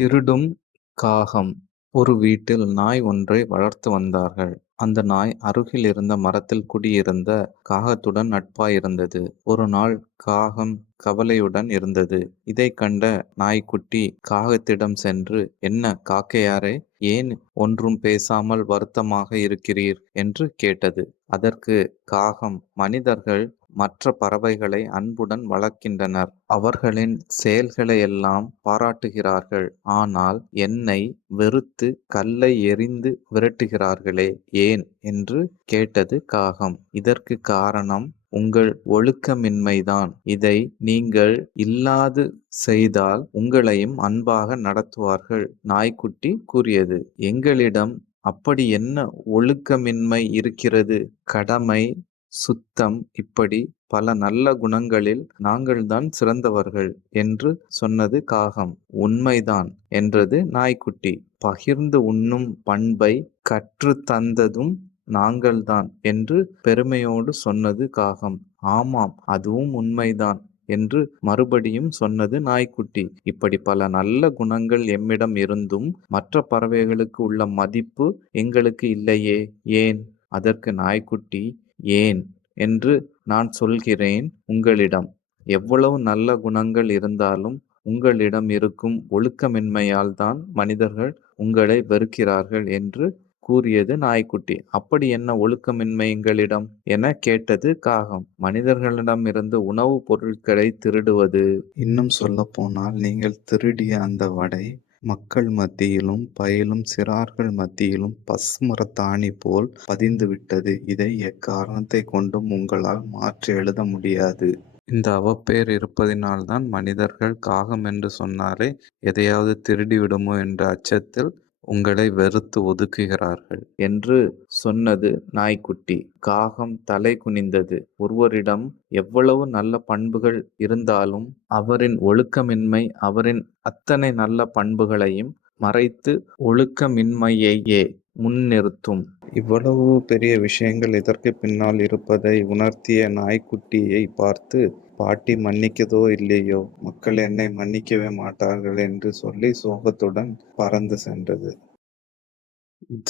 திருடும் காகம். ஒரு வீட்டில் நாய் ஒன்றை வளர்த்து வந்தார்கள். அந்த நாய் அருகில் இருந்த மரத்தில் குடியிருந்த காகத்துடன் நட்பாயிருந்தது. ஒரு நாள் காகம் கவலையுடன் இருந்தது. இதைக் கண்ட நாய்க்குட்டி காகத்திடம் சென்று, "என்ன காக்கையாரே, ஏன் ஒன்றும் பேசாமல் வருத்தமாக இருக்கிறீர்?" என்று கேட்டது. அதற்கு காகம், "மனிதர்கள் மற்ற பறவைகளை அன்புடன் வளர்க்கின்றனர். அவர்களின் செயல்களையெல்லாம் பாராட்டுகிறார்கள். ஆனால் என்னை வெறுத்து கல்லை எறிந்து விரட்டுகிறார்களே, ஏன்?" என்று கேட்டது காகம். "இதற்கு காரணம் உங்கள் ஒழுக்கமின்மைதான். இதை நீங்கள் இல்லாது செய்தால் உங்களையும் அன்பாக நடத்துவார்கள்." நாய்க்குட்டி கூறியது, "எங்களிடம் அப்படி என்ன ஒழுக்கமின்மை இருக்கிறது? கடமை, சுத்தம், இப்படி பல நல்ல குணங்களில் நாங்கள்தான் சிறந்தவர்கள்." என்று சொன்னது காகம். "உண்மைதான்" என்றது நாய்க்குட்டி. "பகிர்ந்து உண்ணும் பண்பை கற்றுத் தந்ததும் நாங்கள்தான்" என்று பெருமையோடு சொன்னது காகம். "ஆமாம், அதுவும் உண்மைதான்" என்று மறுபடியும் சொன்னது நாய்க்குட்டி. "இப்படி பல நல்ல குணங்கள் எம்மிடம் இருந்தும் மற்ற பறவைகளுக்கு உள்ள மதிப்பு எங்களுக்கு இல்லையே, ஏன்?" அதற்கு நாய்க்குட்டி, "ஏன் என்று நான் சொல்கிறேன் உங்களிடம். எவ்வளவு நல்ல குணங்கள் இருந்தாலும் உங்களிடம் இருக்கும் ஒழுக்கமின்மையால்தான் மனிதர்கள் உங்களை வெறுக்கிறார்கள்" என்று கூறியது நாய்க்குட்டி. "அப்படி என்ன ஒழுக்கமின்மை எங்களிடம்?" என கேட்டது காகம். "மனிதர்களிடமிருந்து உணவுப் பொருட்களை திருடுவது. இன்னும் சொல்லப்போனால் நீங்கள் திருடிய அந்த வடை மக்கள் மத்தியிலும் பயிலும் சிறார்கள் மத்தியிலும் பசுமரத்தாணி போல் பதிந்துவிட்டது. இதை எக்காரணத்தைக் கொண்டும் உங்களால் மாற்றி எழுத முடியாது. இந்த அவப்பெயர் இருப்பதினால்தான் மனிதர்கள் காகம் என்று சொன்னாலே எதையாவது திருடிவிடுமோ என்ற அச்சத்தில் உங்களை வெறுத்து ஒதுக்குகிறார்கள்" என்று சொன்னது நாய்க்குட்டி. காகம் தலை குனிந்தது. ஒருவரிடம் எவ்வளவு நல்ல பண்புகள் இருந்தாலும் அவரின் ஒழுக்கமின்மை அவரின் அத்தனை நல்ல பண்புகளையும் மறைத்து ஒழுக்கமின்மையையே முன்னிறுத்தும். இவ்வளவு பெரிய விஷயங்கள் இதற்கு பின்னால் இருப்பதை உணர்த்திய நாய்க்குட்டியை பார்த்து, "பாட்டி மன்னிக்குதோ இல்லையோ, மக்கள் என்னை மன்னிக்கவே மாட்டார்கள்" என்று சொல்லி சோகத்துடன் பறந்து சென்றது.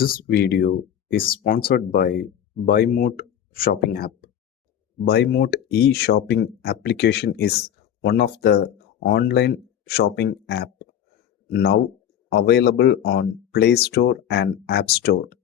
This video is sponsored by BuyMote shopping app. BuyMote e-shopping application is one of the online shopping app now available on Play Store and App Store.